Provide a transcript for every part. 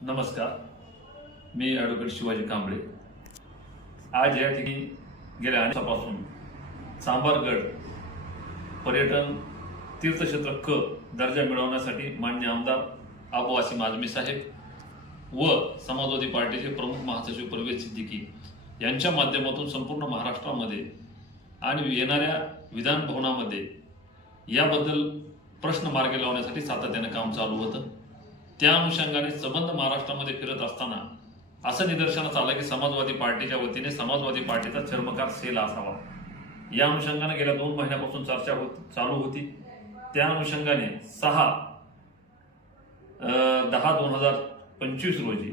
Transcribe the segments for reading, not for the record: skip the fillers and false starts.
नमस्कार, मी ॲडव्होकेट शिवाजी कांबळे। आज या ठिकाणी गेल्या अनेक दिवसापासून चांभारगड पर्यटन तीर्थक्षेत्र क दर्जा मिळवण्यासाठी माननीय आमदार अबू आसिम आझमी साहेब व समाजवादी पार्टीचे प्रमुख महासचिव परवेज सिद्दीकी यांच्या माध्यमातून संपूर्ण महाराष्ट्रामध्ये आणि येणाऱ्या विधान भवनामध्ये याबद्दल प्रश्न मार्गी लावण्यासाठी सातत्याने काम चालू होतं। त्या अनुषंगाने संबंध महाराष्ट्रामध्ये फिरत असताना असं निदर्शनास आलं की समाजवादी पार्टीच्या वतीने समाजवादी पार्टीचा चर्मकार सेल असावा। या अनुषंगाने गेल्या 2 महिन्यापासून चर्चा चालू होती। त्या अनुषंगाने 6/10/2025 रोजी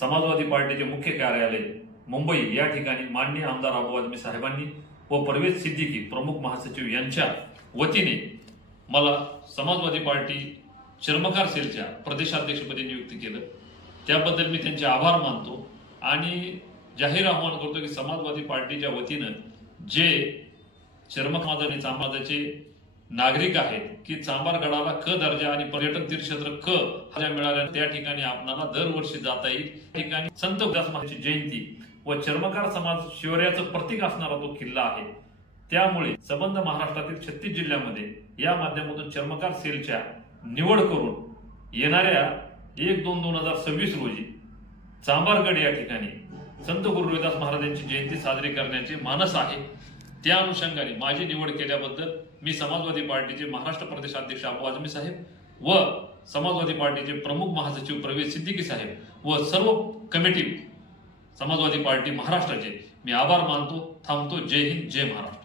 समाजवादी पार्टीचे मुख्य कार्यालय मुंबई या ठिकाणी माननीय आमदार अबू आझमी साहेबांनी व परवेज सिद्दीकी प्रमुख महासचिव यांच्या वतीने मला समाजवादी पार्टी चर्मकार सेलच्या प्रदेशाध्यक्षपदी नियुक्त केलं। त्याबद्दल मी त्यांचे आभार मानतो आणि जाहीर आवाहन करतो की समाजवादी पार्टीच्या वतीनं जे चर्मकार समाज आणि समाजाचे नागरिक आहेत की चांभारगडाला क दर्जा आणि पर्यटन तीर्थक्षेत्र क दर्जा मिळाल्या त्या ठिकाणी आपणाला दरवर्षी जाता येईल। त्या ठिकाणी संत उदास महाराजांची जयंती व चर्मकार समाज शिवरायाचं प्रतीक असणारा तो किल्ला आहे। त्यामुळे संबंध महाराष्ट्रातील 36 जिल्ह्यामध्ये या माध्यमातून चर्मकार सेलच्या निवड करून येणाऱ्या 1/2/2026 रोजी चांभारगड या ठिकाणी संत गुरु रविदास महाराजांची जयंती साजरी करण्याचे मानस आहे। त्या अनुषंगाने माझी निवड केल्याबद्दल मी समाजवादी पार्टीचे महाराष्ट्र प्रदेश अध्यक्ष अबू आझमी साहेब व समाजवादी पार्टीचे प्रमुख महासचिव परवेज सिद्दीकी साहेब व सर्व कमिटी समाजवादी पार्टी महाराष्ट्राचे मी आभार मानतो। थांबतो। जय हिंद, जय महाराष्ट्र।